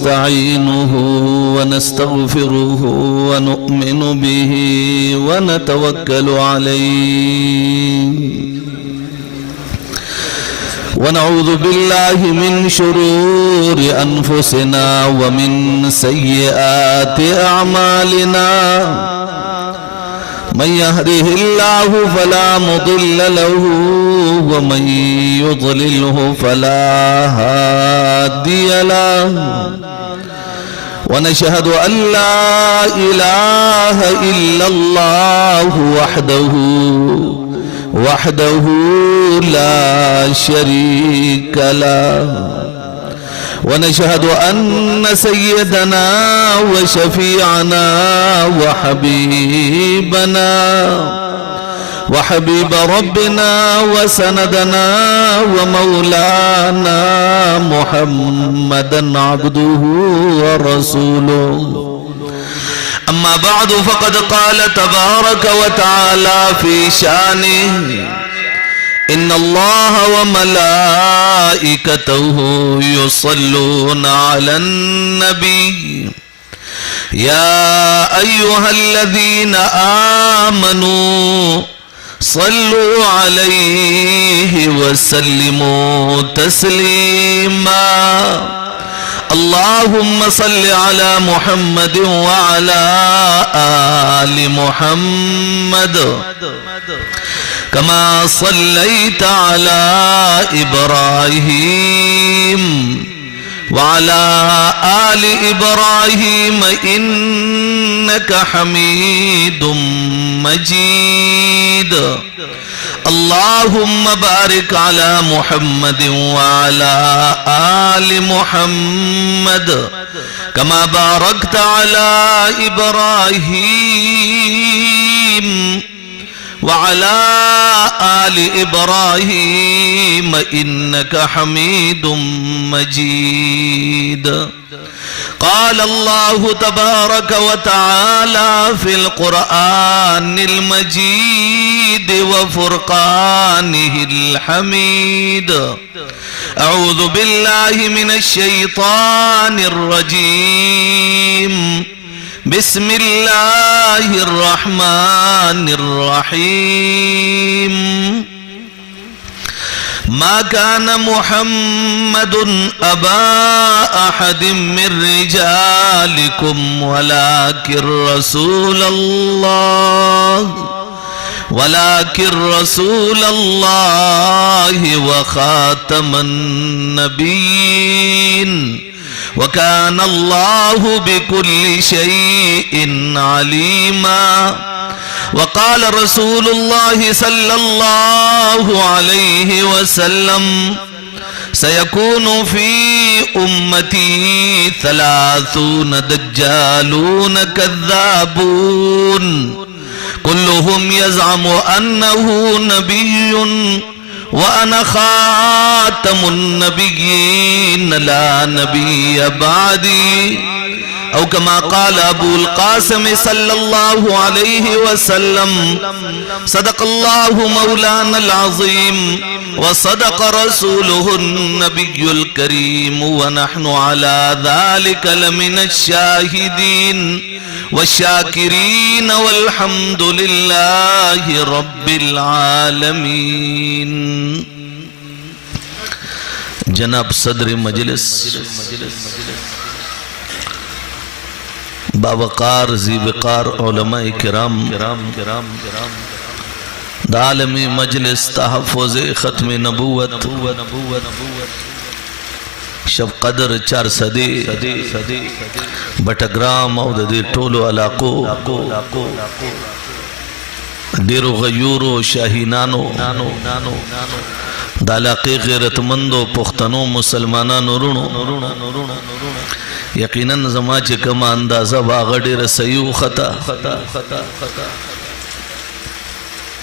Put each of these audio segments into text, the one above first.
नस्तईनुहु व नस्तगफिरुहु व नु'मिनु बिहि व नतवक्कलु अलैहि व नऊज़ु बिल्लाहि मिन शुरूरि अनफुसिना व मिन सय्यिआति अअमालिना मन यहदिहिल्लाहु फला मुदिल्ल लहु व मन युद्लिल्हु फला हादिय लहु व नशहदु अन ला इलाहा इल्लल्लाहु वहदहु ला शरीका लहु व नशहदु अन्न सय्यदना व शफीअना व हबीबना व हबीब रब्बिना व सनदना व मौलाना मुहम्मदन अब्दुहु व रसूलुहु अम्मा बअद फ़क़द क़ाल तबारक व तआला फ़ी शानिहि इन्नल्लाह व मलाइकतहु युसल्लूना अलन नबी या अय्युहल्लज़ीना आमनू सल्लू अलैहि व सल्लिमू तस्लीमा अल्लाहुम्मा सल्लि अला मुहम्मद व अला आलि मुहम्मद कमा सल्लैत अला इब्राहीम व अला आलि इब्राहीम इन्नका हमीदुम मजीद अल्लाहुम्मा बारिक अला मुहम्मद व अला आलि मुहम्मद कमा बारकत अला इब्राहीम व अला आलि इब्राहीम इन्नका हमीदुम मजीद قال الله تبارك وتعالى في القرآن المجيد وفرقانه الحميد أعوذ بالله من الشيطان الرجيم بسم الله الرحمن الرحيم ما كان محمد أبا أحد من رجالكم ولكن رسول الله وخاتم النبيين وكان الله بكل شيء عليما وقال رسول الله صلى الله عليه وسلم سيكون في أمتي 30 دجالون كذابون كلهم يزعم أنه نبي وأنا خاتم النبيين لا نبي بعدي أو كما قال أبو القاسم صلى الله عليه وسلم صدق الله مولانا العظيم وصدق رسوله النبي الكريم ونحن على ذلك لمن الشاهدين والشاكرين والحمد لله رب العالمين जनाब सदर मजलिस बावकार ज़ीवकार उलमाए किराम दालमी मजलिस तहफ़्फ़ुज़ ख़त्म नबूवत शब कदर 4 सदी बटग्राम और दे टोलो अलाको डेरो गयूरो शाहीनानो दालाक़े गैरतमंदो पुख्तनो मुसलमानानो रुणो यकीनन जमा चे कमा अंदाज़ा बागड़े रसयू खता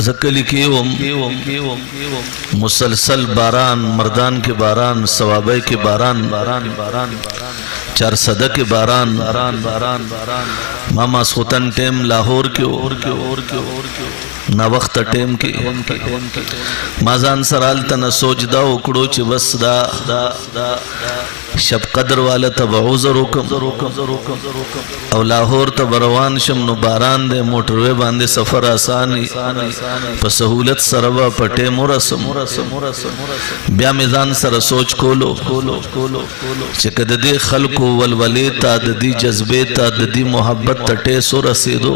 जक्कली केवम मुसलसल बारान मर्दान के बारान सवाबे के बारान 4 सदा के बारान मामा सुतन टेम लाहौर के ना वक्त टेम के माजान सराल तना सोचदा उकड़ो च बस दा शब कदर वाला तब उज़र हुकम और लाहौर तब रवान शम नु बारान दे मोटरवे बांधे सफर आसानी पर सहूलत सरवा पटे मुरसम ब्या मिजान सर सोच खोलो चिकद दे खल्को वलवले ताददी जज्बे ताददी मोहब्बत तटे सो रसीदो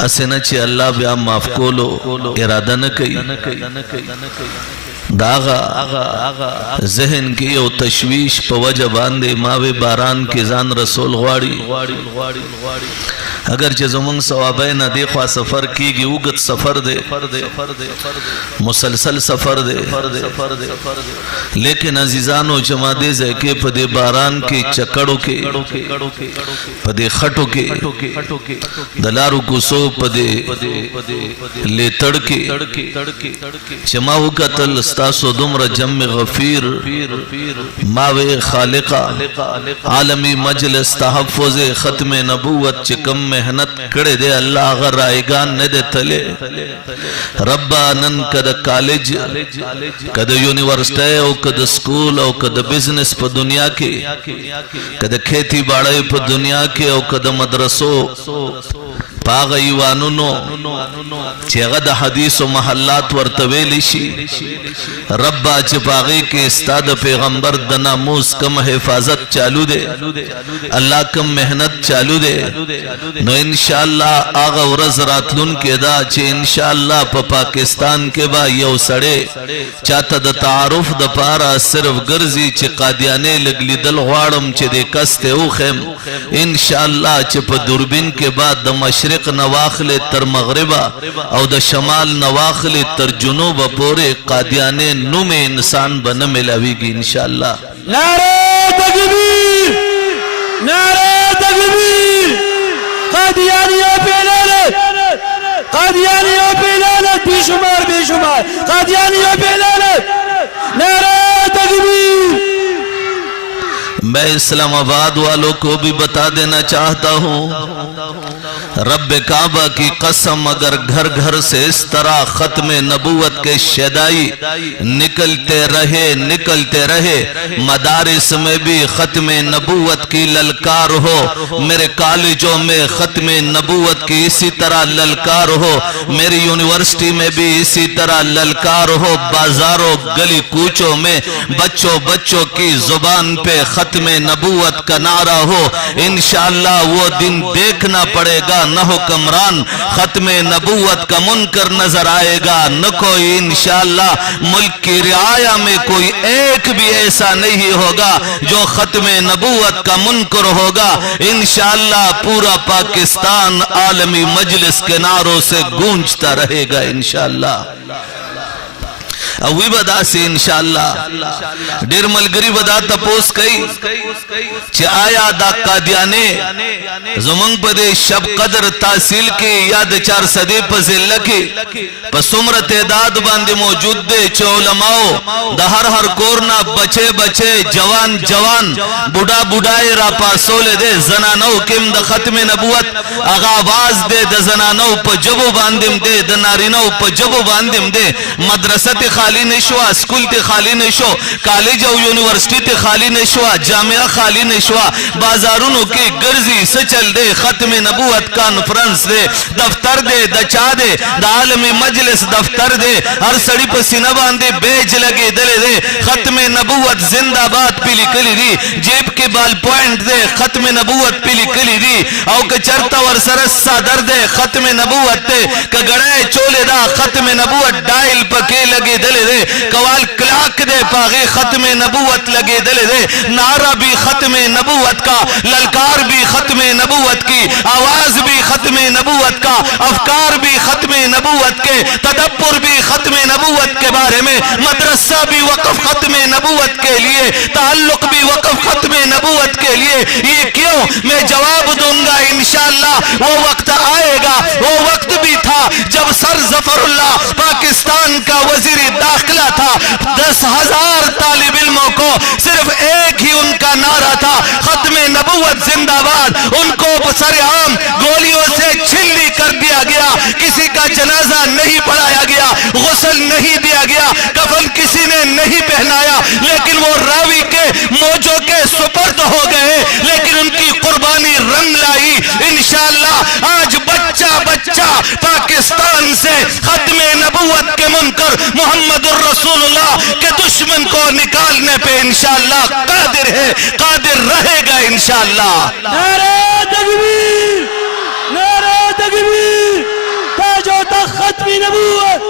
असे न चे अल्लाह ब्या माफ कोलो इरादा न कई दागा जहन की ओ तशवीश पवज बांधे मावे बारान के जान रसूल गवाड़ी अगर जमंग सवाबे न देखा सफर की उगत सफर दे मुसलसल सफर दे लेकिन अजीजानो जमा दे के पदे बारान के चकड़ों के पदे खटों के दलारू कुसो पदे ले तड़के जमाऊ का तल स्तासो दुमर जम गफीर मावे खालिका आलमी मजलिस तहफ़्फ़ुज़ खत्म नबूवत चिकम मेहनत करे दे अल्लाह अगर रायगान ने दे तले रब्बा नन कद कॉलेज कद यूनिवर्सिटी और कद स्कूल और कद बिजनेस पर दुनिया के कद खेती बाड़े पर दुनिया के और कद मदरसो पाग युवानुनो चेगद हदीस व महल्लात वर्तवेलिशी रब्बा चिपागी के इस्ताद पैगंबर दनामूस कम हिफाजत चालू दे अल्लाह कम मेहनत चालू दे नो इंशाअल्लाह आगा वरज रातलुन के दा चे इंशाअल्लाह पाकिस्तान के बा यौ सड़े चाता द तारुफ द पारा सिर्फ गर्जी चे कादियाने लगली दल वाड़म चे दे कस्ते उखेम इंशाअल्लाह चे प दूरबीन के बाद द मशरिक नवाखले तर मगरिबा और द शमाल नवाखले तर जुनूब पोरे कादियाने नु में इंसान बन मिलावीगी इंशाअल्लाह। नारे तकबीर, नारे तकबीर, कादियानियों पे लानत, कादियानियों पे लानत, बेशुमार बेशुमार कादियानियों पे लानत, नारे तकबीर। मैं इस्लामाबाद वालों को भी बता देना चाहता हूँ, रब्बे काबा की कसम अगर घर घर से इस तरह खत्म नबूवत के शदाई निकलते रहे मदारिस में भी खत्म नबूवत की ललकार हो, मेरे कॉलेजों में खत्म नबूवत की इसी तरह ललकार हो, मेरी यूनिवर्सिटी में भी इसी तरह ललकार हो, बाजारों गली कूचों में बच्चों की जुबान पे खत्म नबूवत का नारा हो। इंशाअल्लाह वो दिन देखना पड़ेगा, न हो कमरान खत्म नबूवत का मुनकर नजर आएगा, न कोई इंशाअल्लाह मुल्क की रियाया में कोई एक भी ऐसा नहीं होगा जो खत्म नबूवत का मुनकर होगा। इंशाअल्लाह पूरा पाकिस्तान आलमी मजलिस के नारों से गूंजता रहेगा इंशाअल्लाह। अवी बदा से इंशाअल्लाह डेर मलगरी बदा तपोस कई चे आया दा कादियाने जुमंग पदे शब कदर तासील के याद 4 सदे पजिल के पसुमर तेदाद बांधे मौजूद दे चे उलमाओ दा हर कोरना बचे जवान बुढ़ा बुढ़ाए रा पासोले दे जनानो किम द खत्म नबूवत आगा आवाज दे द जनानो प जबो बांधिम दे द नारिनो प जबो बांधिम दे मदरसा ते खाली नशवा, स्कूल ते खाली नशो, कॉलेज और यूनिवर्सिटी ते खाली नशवा, जामिया खाली नशवा, बाजारों के गर्जी सचल दे खत्म नबूवत कॉन्फ्रेंस दे दफ्तर दे दचा दे आलमी मजलिस दफ्तर दे हर सड़ी पर सीना बांधे बेज लगे दले दे खत्म नबूवत जिंदाबाद पीली कली दी जेब के बाल पॉइंट दे खत्म नबूवत पीली कली दी और के चरता वर सरस सादर दे खत्म नबूवत दे कगड़े चोले दा खत्म नबूवत डायल पके लगे दले दे कवाल क्लाक दे पागे खत्म नबूवत लगे दले दे नारा भी खत्म नबूवत का, ललकार भी खत्म नबूवत की, आवाज भी खत्म नबूवत का, अफकार भी खत्म नबूवत के, तदब्बुर भी खत्म नबूवत के बारे में, मदरसा भी वक़्फ़ खत्म नबूवत के लिए, ताल्लुक भी वक़्फ़ खत्म नबूवत के लिए। ये क्यों? मैं जवाब दूंगा इंशाअल्लाह। वो वक्त आएगा, वो वक्त भी था जब सर जफरुल्लाह पाकिस्तान का वजीर दाखिला था, 10,000 तालिब इल्मों को सिर्फ एक ही उनका नारा था खत्म नबूवत जिंदाबाद। उनको सरेआम गोलियों से छिल्ली कर दिया किया गया, किसी का जनाजा नहीं पढ़ाया गया, गुस्ल नहीं दिया गया, कफन किसी ने नहीं पहनाया, लेकिन वो रावी के मौजों के सुपर्द हो गए, लेकिन उनकी कुर्बानी रंग लाई। इंशाअल्लाह आज बच्चा बच्चा पाकिस्तान से खत्मे नबुव्वत के मुनकर मोहम्मदुर रसूलुल्लाह के दुश्मन को निकालने पे इंशाअल्लाह कादिर है, कादिर रहेगा इंशाअल्लाह। नारे तकबीर, नारे तकबीर, ताजो तख्त खत्मी नबुव्वत,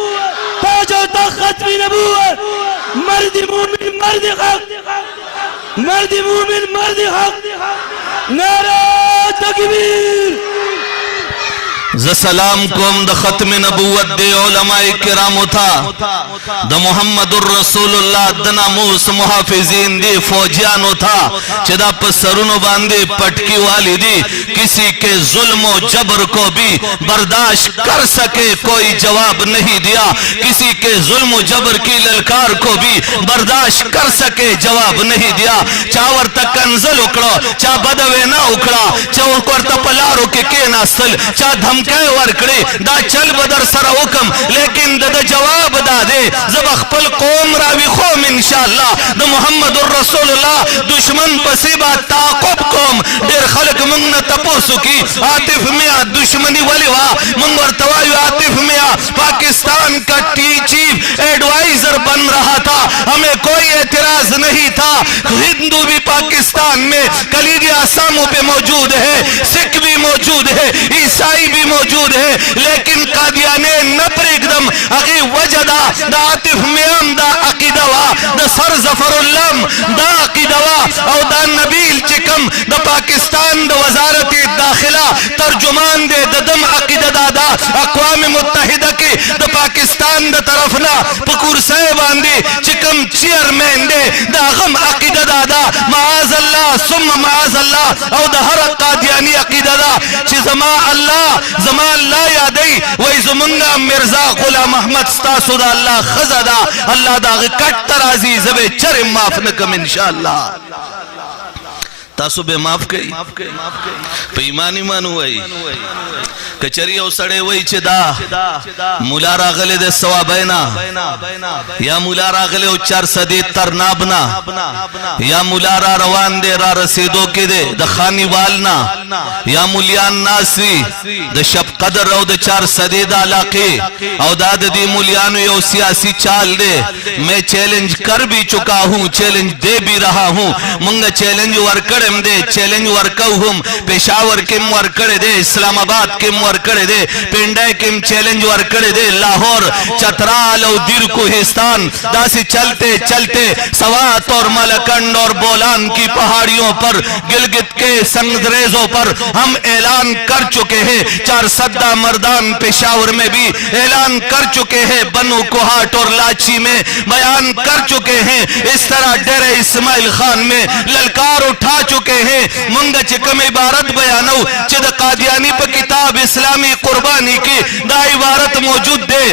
ताजो तख्त खत्मी नबुव्वत, मर्द मोमिन मर्द हक, मर्द मोमिन मर्द हक, नारे तकबीर। ज सलाम कोम द खत्म नबुव्वत दे उलमाए किराम था, द मुहम्मदुर रसूलुल्लाह द नामूस मुहाफिजीन दे फौजियान था, चदा पसरुन बांधे पटकी वाली दी, किसी के जुल्म और जबर को भी बर्दाश्त कर सके कोई जवाब नहीं दिया, किसी के जुल्म जबर की ललकार को भी बर्दाश्त कर सके जवाब नहीं दिया। चावर तक कंजल उकड़ो, चा बदवे ना उकड़ा, चौकर तपलारो के नासल, चा धमके वर्कड़े दा चल बदर सरा हुक्म, लेकिन दद जवाब दा दे जब अखपल कौम रावी खोम इंशाअल्लाह द मुहम्मदुर रसूलुल्लाह दुश्मन पसीबा ताकुब कौम देर खलक मंग न तपोसु की आतिफ मिया दुश्मनी वलीवा मंग वर्तवायु आतिफ मिया पाकिस्तान का चीफ एडवाइजर बन रहा था, हमें कोई एतराज नहीं था। हिंदू भी पाकिस्तान में कलीदी आसामों पे मौजूद है, सिख भी मौजूद है, ईसाई भी मौजूद है, लेकिन कादियाने नपर एकदम अगी वजदा दा आतिफ मियाम दा अकीदवा दा सर जफरुल्लम दा अकीदवा और दा नबील चिकम दा पाकिस्तान दा वजारत दाखिला तर्जुमान दे ददम अकीदा दादा अक़वाम मुत्तहिदा के दा पाकिस्तान दा तरफ ना पकुर साहिबान दे चिकम चेयरमैन दे दा गम अकीदा दादा माअज़ल्लाह सुम्मा माअज़ल्लाह और दा हर कादियानी अकीदा दा ची जमा अल्लाह जमा अल्लाह यादई वही जुमुंगा मिर्जा गुलाम अहमद स्तासुदा अल्लाह खजादा अल्लाह दा कट तराजी जबे चर माफ न कम इंशाअल्लाह तासु बे माफ कई पे ईमान ईमान हुई कचरी औसड़े वही चेदा मुला रागले दे सवाबैना या मुला रागले उच्चार सदे तरनाबना या मुला रा रवान दे रा रसीदो के दे द खानी वालना या मुलियान नासी द शब कदर और द चार सदे दा लाके और दाद दी मुलियान यो सियासी चाल दे मैं चैलेंज कर भी चुका हूँ, चैलेंज दे भी रहा हूँ। मंग चैलेंज वर्कड़ दे चैलेंज वर्कऊ हम पेशावर के वर्कड़े दे, इस्लामाबाद के वर्कड़े दे, पिंडे के चैलेंज वर्कड़े दे, लाहौर चतराल और दिर कोहिस्तान दासी चलते चलते सवात और मलकंड और बोलान की पहाड़ियों पर गिलगित के संगरेजों पर हम ऐलान कर चुके हैं। चार सद्दा मर्दान पेशावर में भी ऐलान कर चुके हैं, बनु कोहाट और लाची में बयान कर चुके हैं, इस तरह डेरे इस्माइल खान में ललकार उठा चुके हैं। मंग चिकम इबारत बयानो चिद कादियानी पर किताब इस्लामी कुर्बानी की दा इबारत मौजूद दे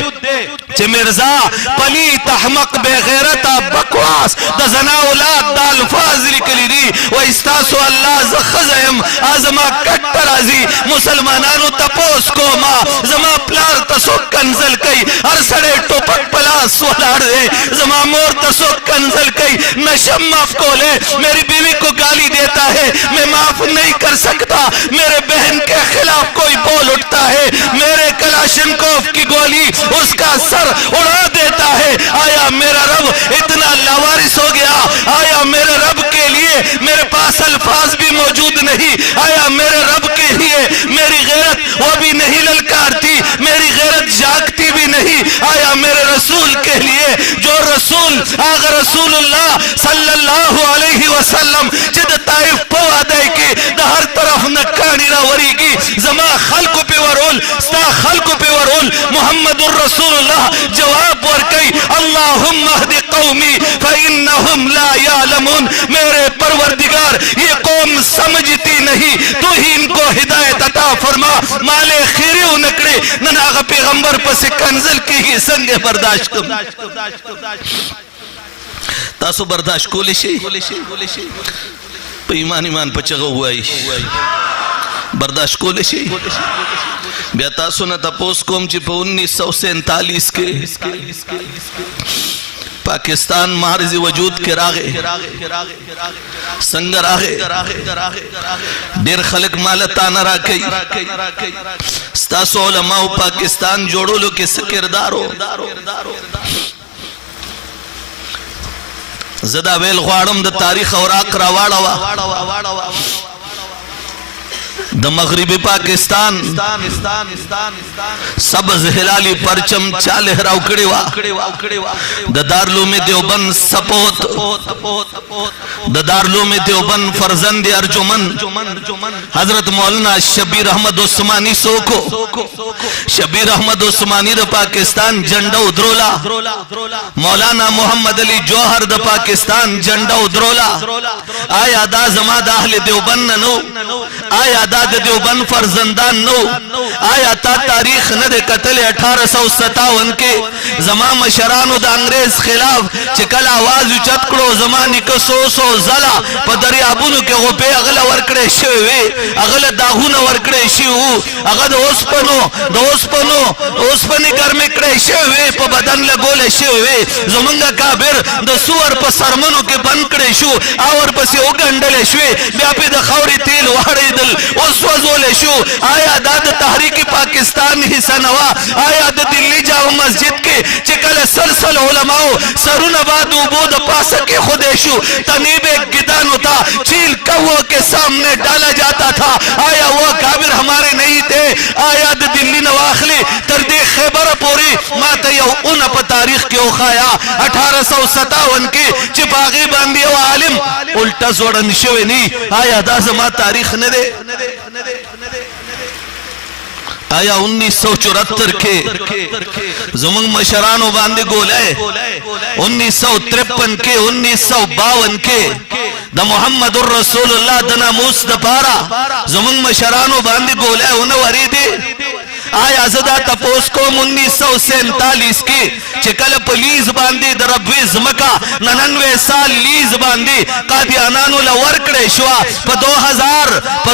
चे मिर्जा पलीत अहमक बेगैरता बकवास द जना औलाद दा अल्फाज लिखली दी व इस्तासु अल्लाह ज़खज़म आज़मा कट्टराजी मुसलमानानु तपोस को मा जमा प्लार तसो कंजल कई हर सड़े टोपक पलास वलाड़ दे जमा मोर तसो कंजल कई नशम माफ को ले मेरी बीवी को गाली देता है मैं माफ नहीं कर सकता, मेरे बहन के खिलाफ कोई बोल उठता है मेरे कलाशिनकोव की गोली उसका सर उड़ा देता है। आया मेरा रब इतना लावारिस हो गया, आया मेरे रब के लिए मेरे पास अल्फाज भी मौजूद नहीं, आया मेरे रब के लिए मेरी गैरत वो भी नहीं ललकारती, मेरी गैरत जागती भी नहीं, आया मेरे रसूल के लिए जो रसूल आगा रसूलुल्लाह सल्लल्लाहु अलैहि वसल्लम जिद ताइफ पवादे की हर तरफ नक्कानी रावरी की जमा खल्क पे वरोल स्ता खल्क पे वरोल मुहम्मदुर रसूलुल्लाह जवाब वर कई अल्लाहुम्मा हदी कौमी फइन्नहुम ला यालमून, मेरे परवरदिगार ये कौम समझती नहीं, तू ही इनको हिदायत अता फरमा। माले खीरे नकड़े ननागा पैगंबर पर से कंजल की ही संगे बर्दाश्त कम तासु बर्दाश्त को लेशे ईमान ईमान पचगो हुआ बर्दाश्त को लेशे बया तासो न तपोस कोम ची पे 1947 के पाकिस्तान मार्ज वजूद के रागे संग रागे देर खलक मालता न राखी स्तासो उलमाओ पाकिस्तान जोड़ो लो के किरदारो जदा वेल ख्वाड़म द तारीख और आकरा वाड़ा द मगरिबी पाकिस्तान सबज हिलाली परचम चाल हराव कड़ेवा द दारुलूम देवबंद सपोत द दारुलूम देवबंद फरजंद अर्जुमन हजरत मौलाना शबीर अहमद उस्मानी सोको शबीर अहमद उस्मानी द पाकिस्तान झंडा उधरोला मौलाना मोहम्मद अली जौहर द पाकिस्तान झंडा उधरोला आया दा जमा दाहले देवबंद नो आया दा देवबंद फरजंदान नो आया ता तारीख न दे कतल 1857 के जमा मशरानो द अंग्रेज खिलाफ चिकल आवाज उचत करो जमानी को सो जला पदरियाबुनु के गोपे अगला वर्कड़े शेवे अगला दाहुन वर्कड़े शिव अगद ओस्पनी घर में कड़े शेवे प बदन लगोले शेवे जमंगा काबिर द सुअर प सरमनो के बनकड़े शु और पसे ओगंडले शवे व्यापी द खौरी तेल वाड़े दिल ओस वजोले शु आया दाद तहरीकी पाकिस्तान ही सनवा आया द दिल्ली जाओ मस्जिद के चिकल सलसल उलमाओ सरुनबाद उबूद पास के खुदेशु तनीबे गिदान होता चील कौओ के सामने डाला जाता था आया वो काबिर हमारे नहीं थे आया द दिल्ली नवाखली तरदे खैबर पोरी माता यह उन प तारीख के उखाया 1857 के चिपागी बांधी वो आलिम उल्टा जोड़न शवेनी आया दा जमा तारीख न दे आया 1974 के जुमंग मशरानो बांधे गोलाए 1953 के 1952 के द मोहम्मद रसूलुल्लाह दना मूस द पारा जुमंग मशरानो बांधे गोलाए उन वरीदे आया जदा तपोस को 1947 की चिकल पुलिस बांधी दरबीज मका 99 साल लीज बांधी कादियानानु लवर्कड़े शुआ प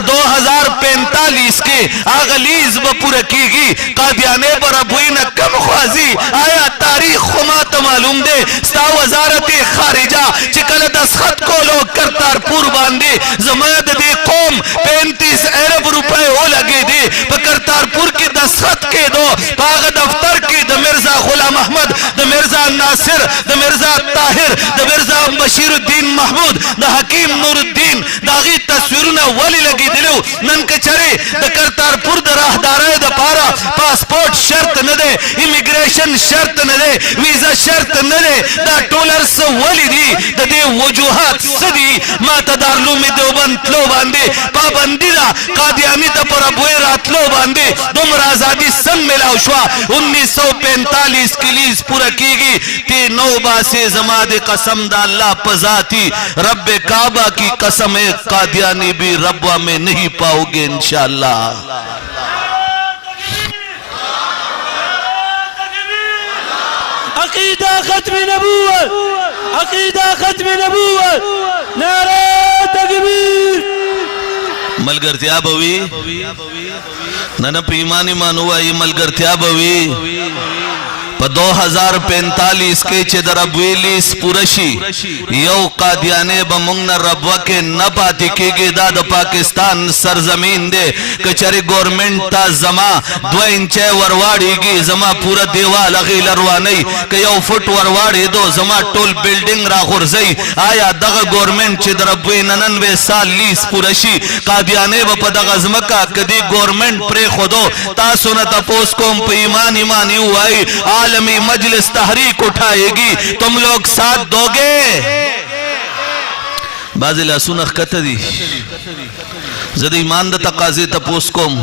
2045 के आगलीज बपुर कीगी कादियाने पर अबुई न कम ख्वाजी आया तारीख खुमा तो मालूम दे स्ता वजारत खारिजा चिकल दस्खत को लोग करतारपुर बांधी जमात दे कौम 35 अरब रुपए हो लगे दे करतारपुर की दस्तखत के दो पाग दफ्तर की द मिर्जा गुलाम अहमद द मिर्जा नासिर द मिर्जा ताहिर द मिर्जा बशीरुद्दीन महमूद द हकीम नूरुद्दीन दागी तस्वीर न वली लगी दिलो नन के चरे द करतारपुर द राहदारे द पारा पासपोर्ट शर्त न दे इमिग्रेशन शर्त न दे वीजा शर्त न दे the टोलर्स Wali the the they वजूहात सदी माता दारुलूम देवबंद लो बांधे पाबंदी दा कादियानी द पर अबुए रात लो बांधे तुम आजादी संग मिलाओ शुआ 1945 की लीज पूरा कीगी ते नौबा से जमाद कसम दा अल्लाह पजाती रब्बे काबा की कसम है कादियानी भी रब्वा में नहीं पाओगे इंशाअल्लाह। अकीदा खत्म नबूवत अकीदा खत्म नबूवत नारे तकबीर मलगर त्या भवी नन पीमानी मानुआ ये मलगर त्या भवी 2045 के चेदर अबवेलिस पुरशी यो कादियाने बमुंग न रबवा के न पाती के दाद पाकिस्तान सरजमीन दे कचरे गवर्नमेंट ता जमा 2 इंच वरवाड़ी की जमा पूरा देवाल अगी लरवा नहीं के यो फुट वरवाड़ी दो जमा टोल बिल्डिंग राखुर जई आया दग गवर्नमेंट चेदर अबवे 99 साल लीस पुरशी कादियाने ब पदग अजमका कदी गवर्नमेंट प्रे खुदो तासो न तपोस कोम पे ईमान ईमानी हुई आलमी मजलिस तहरीक उठाएगी तुम लोग साथ दोगे बाजिला सुनख कतदी जद ईमान द तकाजे तपोस कोम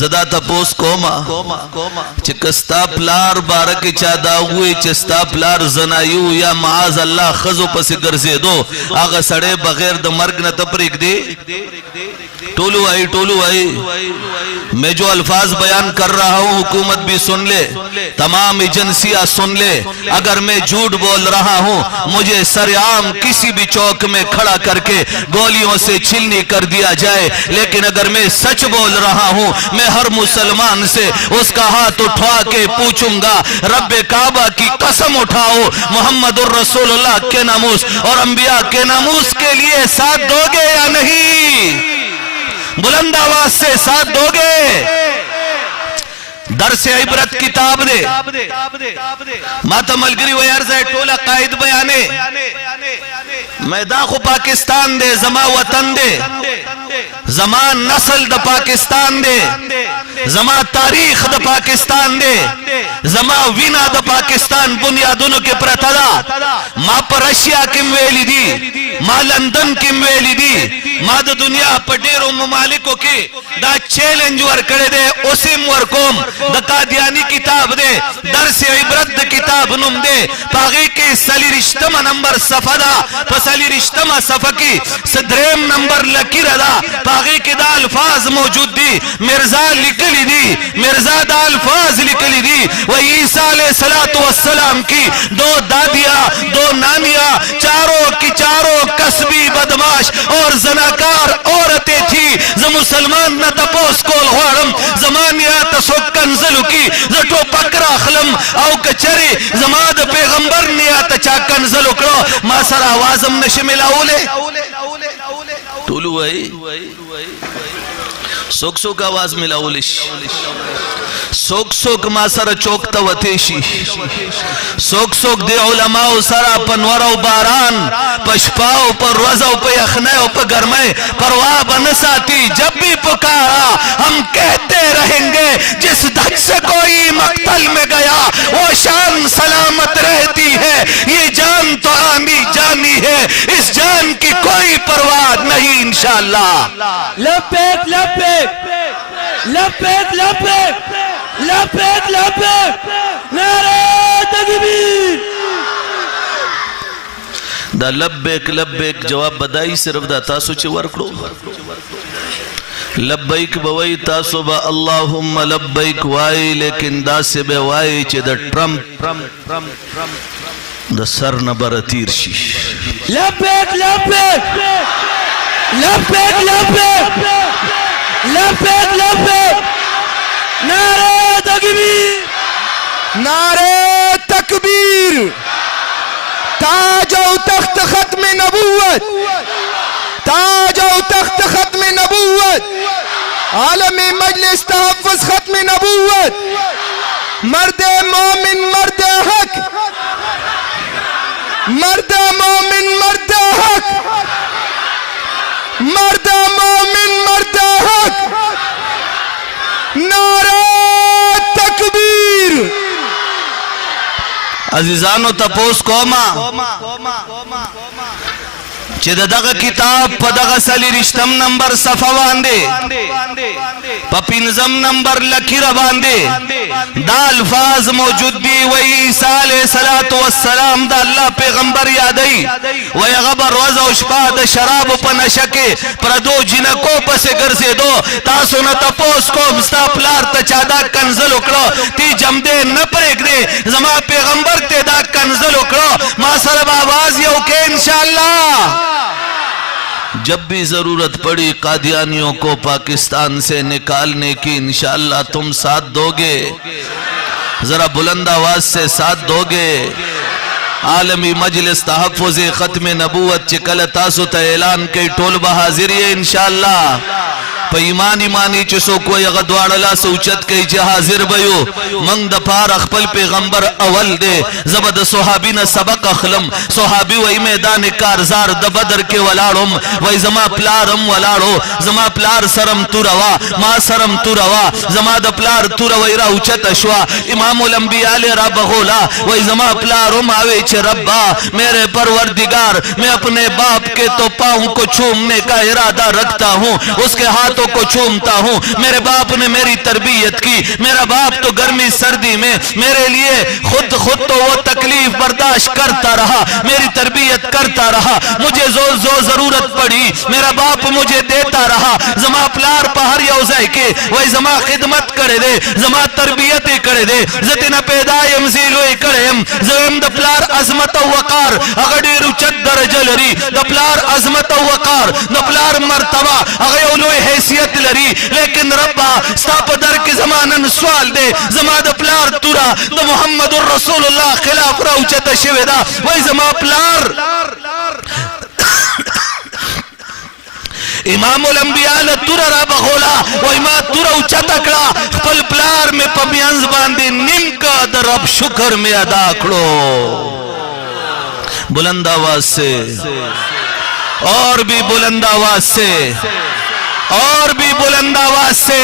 जदा तपोस कोमा चिकस्ता प्लार बारक चादा हुए चिस्ता प्लार जनायु या माज अल्लाह खजो पस गर्जे दो आगा सड़े बगैर द मर्ग न तपरिक दे टोलू आई मैं जो अल्फाज बयान कर रहा हूँ हुकूमत भी सुन ले तमाम एजेंसियां सुन ले अगर मैं झूठ बोल रहा हूँ मुझे सरेआम किसी भी चौक में खड़ा करके गोलियों से छिलनी कर दिया जाए, लेकिन अगर मैं सच बोल रहा हूं, मैं हर मुसलमान से उसका हाथ उठा के पूछूंगा, रब्बे काबा की कसम उठाओ, मोहम्मदुर रसूलुल्लाह के नामूस और अंबिया के नामूस के लिए साथ दोगे या नहीं? बुलंद आवाज से साथ दोगे? दरसे इबरत किताब दे मातम अलगरी वयारजा टोला कायद बयाने मैदा खो पाकिस्तान दे, जमा वतन दे, जमा नस्ल द पाकिस्तान दे, जमा तारीख द पाकिस्तान दे, जमा विना द पाकिस्तान बुनियादों के प्रतदा मां पर रशिया किम वेली दी, मां लंदन किम वेली दी, मां द दुनिया पटेरो ममालिकों के दा चैलेंज वर करे दे, उसिम वर कोम द कादियानी किताब दे, दरस इबरत द किताब नुम दे, पागी के सली रिश्तमा नंबर सफदा पसली रिश्तमा सफा की सदरेम नंबर लकी रदा, पागी के दा अल्फाज मौजूद दी, मिर्जा लिखली दी, मिर्जा दा अल्फाज लिखली दी, वही ईसा अलैहिस्सलातु वस्सलाम की दो दादिया, दो नानिया, चारों की चारों कसबी बदमाश और जनाकार औरतें थी। ज मुसलमान न तपोस कोल होरम जमानिया तसो कंजलु की जटो पकरा खलम औ कचरे जमाद पैगंबर निया तचा कंजलु करो मासर आवाजम नशमिलाउले टोलू भाई सोक सोक आवाज मिलाउलिश सोक सोक मासर चौक तवतेशी सोक सोक दे उलमाओ सरा पनवरो बारान पशपाओ पर रोजाओ पे यखनाओ पे गरमे परवाह बनसाती, जब भी पुकारा हम कहते रहेंगे, जिस धक से कोई मक्तल में गया वो शान सलामत रहती है, ये जान तो आनी जानी है, इस जान की कोई परवाह नहीं इंशाअल्लाह। लब्बैक लब्बैक लब्बैक लब्बैक लब्बैक लब्बैक नारे तकबीर। दा लब्बैक लब्बैक जवाब बदाई सिर्फ दा तासु चे वर्कड़ो लब्बैक बवई तासु बा अल्लाहुम्मा लब्बैक वाई, लेकिन दा से बे वाई चे दा ट्रम्प दा सर न बरतीर शी। लब्बैक लब्बैक लब्बैक लब्बैक लब्बैक लब्बैक नारे तकबीर नारे तकबीर। ताजो तख्त खत्म नबूवत, ताजो तख्त खत्म नबूवत, आलमी मजलिस तहफ़्फ़ुज़ खत्म नबूवत, मर्द मोमिन मर्द हक, मर्द मोमिन मर्द हक, मर्द मोमिन मर्द हक, नारे तकबीर। अजीजानो तपोस कोमा चे दगा किताब पदगा सली रिश्तम नंबर सफा बांधे पपिनजम नंबर लकीरा बांधे दा अल्फाज मौजूद दी, वही ईसा अलैहिस्सलातु वस्सलाम दा अल्लाह पैगंबर यादई, वही गबर रोजा उशपा दा शराब पनशके प्रदो जिनको पसे घर से दो तासो न तपोस को मस्ता प्लार तचादा कंजल उकड़ो ती जमदे न परेक दे जमा पैगंबर ते दा कंजल उकड़ो मासरब आवाज यो के इंशाअल्लाह। जब भी जरूरत पड़ी कादियानियों को पाकिस्तान से निकालने की इंशाअल्लाह तुम साथ दोगे, जरा बुलंद आवाज से साथ दोगे। आलमी मजलिस तहफ़्फ़ुज़ खत्म नबूवत चिकल तासु त ऐलान के टोल बहाजिर इंशाअल्लाह पैमान ईमानी चसो कोई गद्वाड़ला सूचत के हाजिर बयो मंग दफार अखपल पैगंबर अवल दे जबद सोहाबी न सबक अखलम सोहाबी वही मैदान कारजार द बदर के वलाड़म वही जमा प्लारम वलाड़ो जमा प्लार सरम तुरवा मा सरम तुरवा जमा द प्लार तुरवैरा उचत अशवा इमामुल अंबिया ले रबगोला वही जमा प्लारम आवे छे रब्बा मेरे परवरदिगार मैं अपने बाप के तो पाँव को छूमने का इरादा रखता हूँ, उसके हाथ हाथों को चूमता हूं। मेरे बाप ने मेरी तरबियत की, मेरा बाप तो गर्मी सर्दी में मेरे लिए खुद तो वो तकलीफ बर्दाश्त करता रहा, मेरी तरबियत करता रहा। मुझे जो जरूरत पड़ी मेरा बाप मुझे देता रहा। जमा प्लार पहर यौज़ाई के वही जमा खिदमत करे दे, जमा तरबियत करे दे, जतिना पैदायम ज़ीलोई करेम ज़म द प्लार अज़मत वक़ार अगड़ी रुचत दर्जा लरी, द प्लार अज़मत वक़ार द प्लार मर्तबा अगे उलोई हैसियत लरी। लेकिन रब्बा स्ताप दर के ज़मानन सवाल दे, जमा द प्लार तुरा द मुहम्मदुर रसूलुल्लाह खिलाफ रौचत शिवेदा वही जमा प्लार इमामुल अंबिया ल तुरा बखोला वही मां तुरा उच्चा तकड़ा खपल प्लार में पबियंज बांधे निम का दर अब शुक्र में अदा करो बुलंद आवाज से, और भी बुलंद आवाज से, और भी बुलंद आवाज से।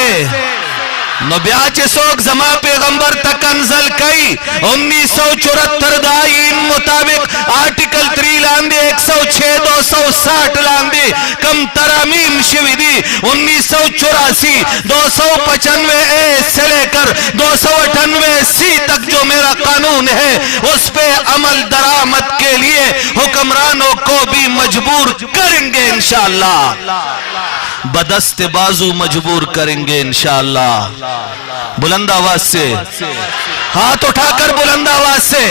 नब्याचे सोक जमा पैगंबर तक अंजल कई 1974 दाइन मुताबिक आर्टिकल 3 लांदे 106 260 लांदे कम तरामीम शिविदी 1984 295 ए से लेकर 298 सी तक जो मेरा कानून है उस पे अमल दरामद के लिए हुक्मरानों को भी मजबूर करेंगे इंशाअल्लाह, बदस्ते बाजू मजबूर करेंगे इंशाअल्लाह। बुलंद आवाज से, हाथ उठाकर बुलंद आवाज से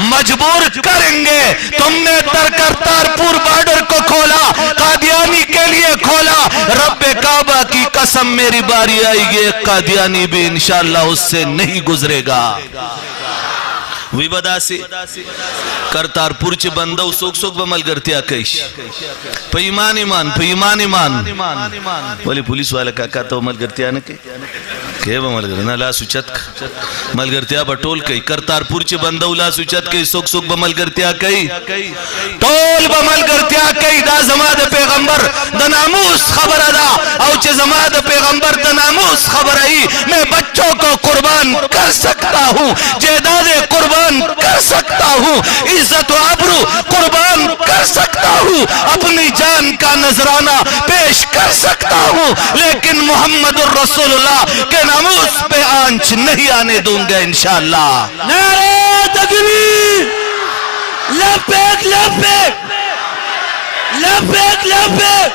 मजबूर करेंगे। तुमने करतारपुर बॉर्डर को खोला, कादियानी के लिए खोला, रब्बे काबा की कसम मेरी बारी आएगी, कादियानी भी इंशाअल्लाह उससे नहीं गुजरेगा। विबदासी करतारपुर चे बंदव सोक सोक बमल करते कैश पैमान ईमान बोले पुलिस वाला काका तो मल करते आने के बमल कर ना ला सुचत मल करते बटोल कई करतारपुर चे बंदव ला सुचत कई सोक सोक बमल करते कई टोल बमल करते कई दा जमाद पैगंबर द नामूस खबर अदा औ चे जमाद पैगंबर द नामूस खबर आई। मैं बच्चों को कुर्बान कर सकता हूँ, जेदादे कुर्बान कर सकता हूँ, इज्जत व आबरू कुर्बान कर सकता हूँ, अपनी जान का नजराना पेश कर सकता हूँ, लेकिन मोहम्मदुर रसूलुल्लाह के नामूस पे आंच नहीं आने दूंगा इंशाअल्लाह। नारे तकबीर, लब्बैक लब्बैक लब्बैक लब्बैक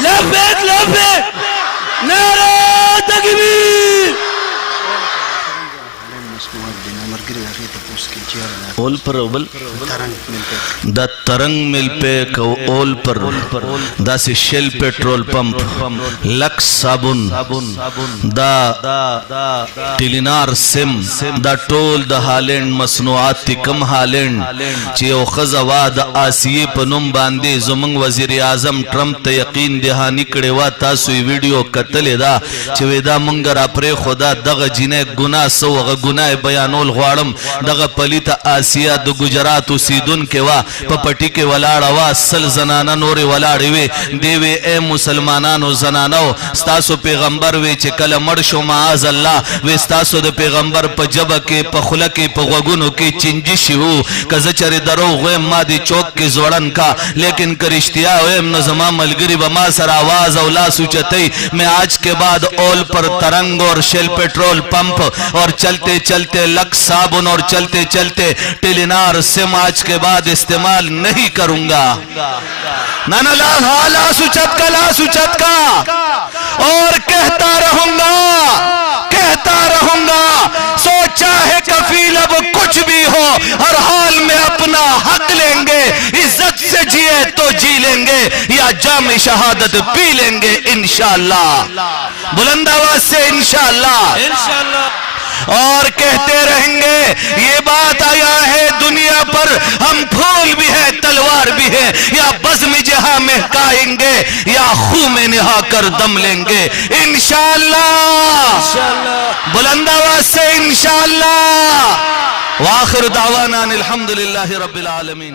लब्बैक लब्बैक, नारे तकबीर। ओल पर ओबल द तरंग मिल पे को ओल पर द से शेल पेट्रोल पंप लक्स साबुन द टिलिनार सिम द टोल द हालैंड मसनुआत कम हालैंड चे खजवाद आसिये पनुम बांधे जुमंग वजीर आजम ट्रम्प ते यकीन दहानी कड़े वा तासु वीडियो कतले दा चवेदा मंगर अपरे खुदा दग जिने गुनाह सो गुनाह बयानोल ख्वाड़म दग पलित आसिया दो गुजरात उसीदुन के वा पपटी के वलाड़ वा सल जनाना नोरे वलाड़ वे देवे ए मुसलमानानो जनानो स्तासो पैगंबर वे चे कल मर्शो माज अल्लाह वे स्तासो दे पैगंबर प जब के प खुला के प वगुनो के चिंजिश हो कजचरे दरो वे मादी चौक के जोड़न का, लेकिन करिश्तिया वे नजमा मलगरी बमा सर आवाज औला सुचतई। मैं आज के बाद ओल पर तरंग और शेल पेट्रोल पंप और चलते चलते लक्स साबुन और चलते चलते टेलिनार सिम आज के बाद इस्तेमाल नहीं करूंगा। नाना ला सुचत का और कहता रहूंगा सोचा है कफील अब कुछ भी हो हर हाल में अपना हक लेंगे, इज्जत से जिए तो जी लेंगे या जाम शहादत पी लेंगे इंशाअल्लाह। बुलंद आवाज से इंशाअल्लाह। और कहते रहेंगे ये बात आया है दुनिया पर हम फूल भी है तलवार भी है, या बज़्म जहां में खाएंगे या खूह में नहा कर दम लेंगे इंशाअल्लाह। बुलंद आवाज से इंशाअल्लाह। वाखिर दावाना अनिल हम्दुलिल्लाहि रब्बिल आलमीन।